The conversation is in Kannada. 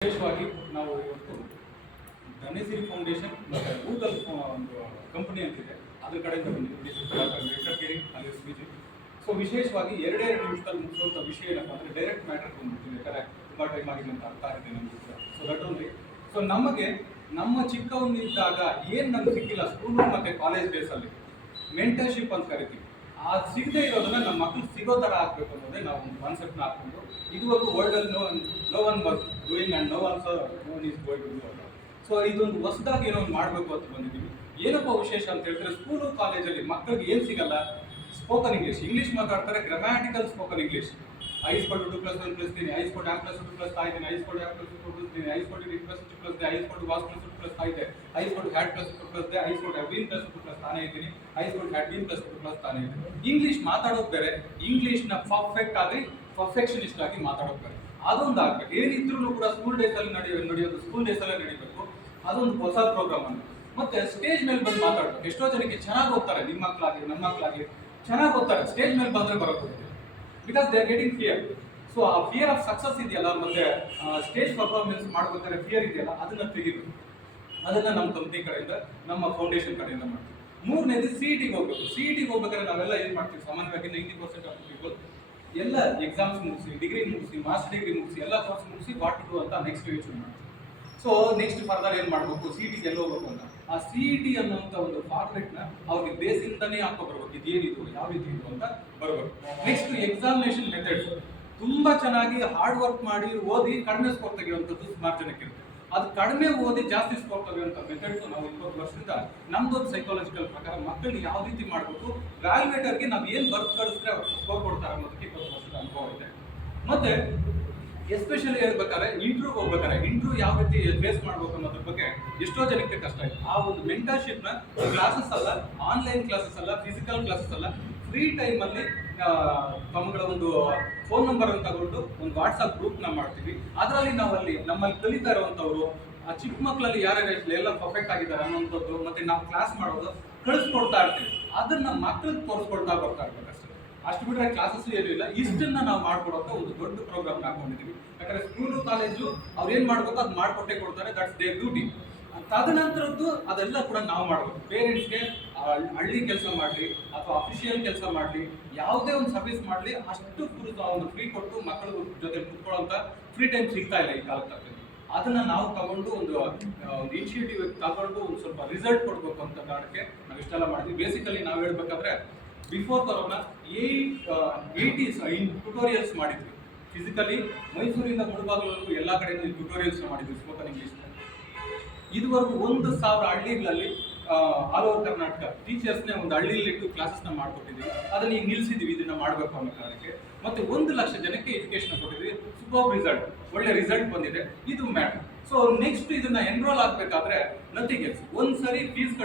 ವಿಶೇಷವಾಗಿ ನಾವು ಇವತ್ತು ಧನಸಿರಿ ಫೌಂಡೇಶನ್ ಮತ್ತು ಗೂಗಲ್ ಒಂದು ಕಂಪನಿ ಅಂತಿದೆ. ಅದ್ರ ಕಡೆಯಿಂದ ಬಂದಿದ್ದೀವಿ ಅಲ್ಲಿ ಸ್ಪೀಚ್ ಸೊ ವಿಶೇಷವಾಗಿ ಎರಡೇ ಎರಡು ನಿಮಿಷದಲ್ಲಿ ಮುಗಿಸುವಂಥ ವಿಷಯ ಏನಪ್ಪ ಅಂದರೆ ಡೈರೆಕ್ಟ್ ಮ್ಯಾಟರ್ ಬಂದ್ಬಿಡ್ತೀವಿ ಯಾಕಂದರೆ ತುಂಬ ಟೈಮ್ ಆಗಿದೆ ಅಂತ ಅರ್ಥ ಆಗಿದೆ ನಮಗೆ ಸೊ ದಟ್ ಓನ್ಲಿ ಸೊ ನಮಗೆ ನಮ್ಮ ಚಿಕ್ಕವನಿದ್ದಾಗ ಏನು ನಮ್ಗೆ ಸಿಕ್ಕಿಲ್ಲ ಸ್ಕೂಲು ಮತ್ತು ಕಾಲೇಜ್ ಡೇಸಲ್ಲಿ ಮೆಂಟರ್ಶಿಪ್ ಅಂತ ಕರಿತೀವಿ. ಆ ಸಿಗದೆ ಇರೋದನ್ನ ನಮ್ಮ ಮಕ್ಕಳು ಸಿಗೋ ಥರ ಆಗಬೇಕು ಅನ್ನೋದೇ ನಾವು ಒಂದು ಕಾನ್ಸೆಪ್ಟ್ನ ಹಾಕೊಂಡು ಇದುವರೆಗೂ ವರ್ಲ್ಡಲ್ಲಿ no no one was doing and no one sir none is going to do so ಇದೊಂದು ಹೊಸದಾಗಿ ಏನೋ ಒಂದು ಮಾಡಬೇಕು ಅಂತ ಬಂದಿದ್ದೀವಿ. ಏನಪ್ಪ ವಿಶೇಷ ಅಂತ ಹೇಳಿದ್ರೆ ಸ್ಕೂಲು ಕಾಲೇಜಲ್ಲಿ ಮಕ್ಕಳಿಗೆ ಏನು ಸಿಗಲ್ಲ? ಸ್ಪೋಕನ್ ಇಂಗ್ಲೀಷ್ ಇಂಗ್ಲೀಷ್ ಮಾತಾಡ್ತಾರೆ ಗ್ರಾಮ್ಯಾಟಿಕಲ್ ಸ್ಪೋಕನ್ ಇಂಗ್ಲೀಷ್ ಐಸ್ ಕೊಟ್ಟು ಟು ಪ್ಲಸ್ ಒನ್ ಪ್ಲಸ್ ತೀನಿ ಐಸ್ ಕೊಟ್ಟು ಆ್ಯಪ್ ಪ್ಲಸ್ ಟು ಪ್ಲಸ್ ತಾಯಿದ್ದೀನಿ ಐಸ್ ಕೊಟ್ಟು ಆ್ಯಪ್ ಪ್ಲಸ್ ಟು ಪ್ಲಸ್ ತೀನಿ ಐಸ್ ಕೊಟ್ಟು D plus two plus is ಕೊಟ್ಟು ವಾಸ್ ಪ್ಲಸ್ ಟು ಪ್ಲಸ್ ತಾಯಿದೆ ಐಸ್ ಕೊಟ್ಟು had plus two plus is ಕೊಟ್ಟು ಹ್ಯಾಡ್ ಪ್ಲಸ್ ಟು ಪ್ಲಸ್ ತಾನೇ ಇದ್ದೀನಿ, ಐಸ್ ಕೊಟ್ಟು had been plus two plus ತಾನೇ ಇದ್ದೀನಿ. ಇಂಗ್ಲೀಷ್ ಮಾತಾಡೋದು ಬೇರೆ, ಇಂಗ್ಲೀಷ್ನ ಪರ್ಫೆಕ್ಟ್ ಆಗಿ ಪರ್ಫೆಕ್ಷನಿಸ್ಟ್ ಆಗಿ ಮಾತಾಡೋದು ಬೇರೆ. ಅದೊಂದು ಆಗ್ಬೇಕು ಏನಿದ್ರು ಕೂಡ ಸ್ಕೂಲ್ ಡೇಸಲ್ಲಿ ನಡೆಯೋ, ನಡೆಯೋದು ಸ್ಕೂಲ್ ಡೇಸಲ್ಲೇ ನಡೀಬೇಕು. ಅದೊಂದು ಹೊಸ ಪ್ರೋಗ್ರಾಮ್ ಅನ್ನು ಮತ್ತೆ ಸ್ಟೇಜ್ ಮೇಲೆ ಬಂದು ಮಾತಾಡೋದು ಎಷ್ಟೋ ಜನಕ್ಕೆ ಚೆನ್ನಾಗಿ ಓದ್ತಾರೆ, ನಿಮ್ಮ ಮಕ್ಕಳಾಗಿ ನಮ್ಮ ಮಕ್ಕಳಾಗಲಿ ಚೆನ್ನಾಗಿ ಓದ್ತಾರೆ. ಸ್ಟೇಜ್ ಮೇಲೆ ಬಂದ್ರೆ ಬರೋದು because they are getting fear so ಆ ಫಿಯರ್ ಆಫ್ ಸಕ್ಸಸ್ ಇದೆಯಲ್ಲ, ಮತ್ತೆ ಸ್ಟೇಜ್ ಪರ್ಫಾರ್ಮೆನ್ಸ್ ಮಾಡ್ಬೇಕಾದ್ರೆ ಫಿಯರ್ ಇದೆಯಲ್ಲ, ಅದನ್ನ ತೆಗಿಬೇಕು ಅದನ್ನ ನಮ್ಮ ಕಂಪ್ನಿ ಕಡೆಯಿಂದ, ನಮ್ಮ ಫೌಂಡೇಶನ್ ಕಡೆಯಿಂದ ಮಾಡ್ತೀವಿ. ಮೂರನೇದು ಸಿ ಇ ಟಿಗೆ ಹೋಗ್ಬೇಕು. ಸಿ ಇ ಟಿಗೆ ಹೋಗ್ಬೇಕಾದ್ರೆ ನಾವೆಲ್ಲ ಏನು ಮಾಡ್ತೀವಿ? ಸಾಮಾನ್ಯವಾಗಿ ನೈಂಟಿ ಪರ್ಸೆಂಟ್ ಆಫ್ ಪೀಪಲ್ ಎಲ್ಲ ಎಕ್ಸಾಮ್ಸ್ ಮುಗಿಸಿ ಡಿಗ್ರಿ ಮುಗಿಸಿ ಮಾಸ್ಟರ್ ಡಿಗ್ರಿ ಮುಗಿಸಿ, ಎಲ್ಲ ಕೋರ್ಸ್ ಮುಗಿಸಿ ವಾಟ್ ಟು ಅಂತ ನೆಕ್ಸ್ಟ್ ಯೋಚನೆ ಮಾಡ್ತೀವಿ. ಸೊ ನೆಕ್ಸ್ಟ್ ಫರ್ದರ್ ಏನು ಮಾಡಬೇಕು? ಸಿ ಇ ಟಿಗೆ ಎಲ್ಲ ಹೋಗ್ಬೇಕು ಅಂತ? ಆ ಸಿ ಟಿ ಅನ್ನುವಂಥ ಒಂದು ಫಾರ್ಮೆಟ್ನ ಅವ್ರಿಗೆ ಬೇಸಿಂದನೇ ಹಾಕೋ ಬರ್ಬೇಕು ಇದೇನಿದು ಯಾವ ರೀತಿ ಇದು ಅಂತ ಬರ್ಬೇಕು. ನೆಕ್ಸ್ಟ್ ಎಕ್ಸಾಮಿನೇಷನ್ ಮೆಥಡ್ಸ್ ತುಂಬಾ ಚೆನ್ನಾಗಿ ಹಾರ್ಡ್ ವರ್ಕ್ ಮಾಡಿ ಓದಿ ಕಡಿಮೆ ಸ್ಕೋರ್ ತೆಗೆಯುವಂಥದ್ದು ಸುಮಾರು ಜನಕ್ಕೆ ಇರುತ್ತೆ. ಅದು ಕಡಿಮೆ ಓದಿ ಜಾಸ್ತಿ ಸ್ಕೋರ್ ತೆಗೆಯುವಂಥ ಮೆಥಡ್ಸ್ ನಾವು ಇಪ್ಪತ್ತು ವರ್ಷದಿಂದ ನಮ್ದೊಂದು ಸೈಕಾಲಜಿಕಲ್ ಪ್ರಕಾರ ಮಕ್ಕಳಿಗೆ ಯಾವ ರೀತಿ ಮಾಡಬೇಕು ವ್ಯಾಲ್ಯುವೇಟರ್ಗೆ ನಾವು ಏನು ಬರ್ದು ಕಳಿಸಿದ್ರೆ ಸ್ಕೋರ್ ಕೊಡ್ತಾರೆ ಅನ್ನೋದಕ್ಕೆ ಇಪ್ಪತ್ತು ವರ್ಷದ ಅನುಭವ ಇದೆ. ಮತ್ತೆ ಎಸ್ಪೆಷಲಿ ಹೇಳ್ಬೇಕಾದ್ರೆ ಇಂಟ್ರೂ ಹೋಗ್ಬೇಕಾದ್ರೆ ಇಂಟ್ರೂ ಯಾವ ರೀತಿ ಫೇಸ್ ಮಾಡ್ಬೇಕು ಅನ್ನೋದ್ರ ಬಗ್ಗೆ ಎಷ್ಟೋ ಜನಕ್ಕೆ ಕಷ್ಟ ಇದೆ ಆ ಒಂದು ಮೆಂಟರ್ಶಿಪ್ನ ಕ್ಲಾಸಸ್ ಅಲ್ಲ ಆನ್ಲೈನ್ ಕ್ಲಾಸಸ್ ಅಲ್ಲ ಫಿಸಿಕಲ್ ಕ್ಲಾಸಸ್ ಅಲ್ಲ ಫ್ರೀ ಟೈಮ್ ಅಲ್ಲಿ ತಮ್ಮಗಳ ಒಂದು ಫೋನ್ ನಂಬರ್ ಅನ್ನು ತಗೊಂಡು ಒಂದು ವಾಟ್ಸಪ್ ಗ್ರೂಪ್ನ ಮಾಡ್ತೀವಿ. ಅದರಲ್ಲಿ ನಾವು ಅಲ್ಲಿ ನಮ್ಮಲ್ಲಿ ಕಲಿತಾ ಇರುವಂತವ್ರು ಆ ಚಿಕ್ಕ ಮಕ್ಕಳಲ್ಲಿ ಯಾರ್ಯಾರು ಎಲ್ಲ ಪರ್ಫೆಕ್ಟ್ ಆಗಿದ್ದಾರೆ ಅನ್ನೋಂಥದ್ದು, ಮತ್ತೆ ನಾವು ಕ್ಲಾಸ್ ಮಾಡೋದು ಕಳಿಸ್ಕೊಡ್ತಾ ಇರ್ತೀವಿ. ಅದನ್ನ ಮಕ್ಕಳಿಗೆ ತೋರಿಸ್ಕೊಡ್ತಾ ಬರ್ತಾ ಇರ್ಬೇಕು ಅಷ್ಟೇ ಬಿಟ್ಟರೆ ಕ್ಲಾಸಸ್ ಇಲ್ಲ. ಇಷ್ಟನ್ನ ನಾವು ಮಾಡ್ಕೊಡೋಂಥ ಒಂದು ದೊಡ್ಡ ಪ್ರೋಗ್ರಾಮ್ ಹಾಕೊಂಡಿದ್ದೀವಿ ಯಾಕಂದ್ರೆ ಸ್ಕೂಲು ಕಾಲೇಜು ಅವ್ರು ಏನು ಮಾಡ್ಬೇಕು ಅದು ಮಾಡ್ಕೊಟ್ಟೆ ಕೊಡ್ತಾರೆ. ದಟ್ಸ್ ದೇರ್ ಡ್ಯೂಟಿ ತದನಂತರದ್ದು ಅದೆಲ್ಲ ಕೂಡ ನಾವು ಮಾಡಬೇಕು ಪೇರೆಂಟ್ಸ್ಗೆ ಹಳ್ಳಿ ಕೆಲಸ ಮಾಡಲಿ ಅಥವಾ ಅಫಿಷಿಯಲ್ ಕೆಲಸ ಮಾಡಲಿ, ಯಾವುದೇ ಒಂದು ಸರ್ವಿಸ್ ಮಾಡಲಿ, ಅಷ್ಟು ಕುರಿತು ಒಂದು ಫ್ರೀ ಕೊಟ್ಟು ಮಕ್ಕಳ ಜೊತೆ ಕುತ್ಕೊಳ್ಳೋಂಥ ಫ್ರೀ ಟೈಮ್ ಸಿಗ್ತಾ ಇಲ್ಲ ಈ ಕಾಲಕ್ಕೆ ಅದನ್ನ ನಾವು ತಗೊಂಡು ಒಂದು ಒಂದು ಇನಿಷಿಯೇಟಿವ್ ತಗೊಂಡು ಒಂದು ಸ್ವಲ್ಪ ರಿಸಲ್ಟ್ ಕೊಡಬೇಕು ಅಂತ ಕಾರಣಕ್ಕೆ ನಾವು ಇಷ್ಟೆಲ್ಲ ಮಾಡಿದ್ವಿ. ಬೇಸಿಕಲಿ ನಾವು ಹೇಳ್ಬೇಕಾದ್ರೆ ಬಿಫೋರ್ ಕೊರೋನಾ ಏಟೀಸ್ ಇನ್ ಟ್ಯುಟೋರಿಯಲ್ಸ್ ಮಾಡಿದ್ವಿ. ಫಿಸಿಕಲಿ ಮೈಸೂರಿಂದ ಮುಳುಬಾಗಿಲವರೆಗೂ ಎಲ್ಲ ಕಡೆಯಿಂದ ಟ್ಯುಟೋರಿಯಲ್ಸ್ ಮಾಡಿದ್ವಿ. ಸ್ಪೋಕನ್ ಇಂಗ್ಲೀಷ್ ಇದುವರೆಗೂ ಒಂದು ಸಾವಿರ ಹಳ್ಳಿಗಳಲ್ಲಿ ಆಲ್ ಓವರ್ ಕರ್ನಾಟಕ ಟೀಚರ್ಸ್ನೇ ಒಂದು ಹಳ್ಳಿಲಿಟ್ಟು ಕ್ಲಾಸಸ್ನ ಮಾಡ್ಕೊಟ್ಟಿದ್ದೀವಿ ಅದನ್ನ ಈಗ ನಿಲ್ಸಿದ್ದೀವಿ ಇದನ್ನ ಮಾಡಬೇಕು ಅನ್ನೋ ಕಾರಣಕ್ಕೆ. ಮತ್ತೆ ಒಂದು ಲಕ್ಷ ಜನಕ್ಕೆ ಎಜುಕೇಶನ್ ಕೊಟ್ಟಿದ್ವಿ. ಸೂಪರ್ ರಿಸಲ್ಟ್ ಒಳ್ಳೆ ರಿಸಲ್ಟ್ ಬಂದಿದೆ. ಇದು ಮ್ಯಾಟರ್ ಸೊ ನೆಕ್ಸ್ಟ್ ಇದನ್ನ ಎನ್ರೋಲ್ ಆಗಬೇಕಾದ್ರೆ ನಥಿಂಗ್ ಎಲ್ಸ್ ಒಂದ್ಸರಿ ಫೀಸ್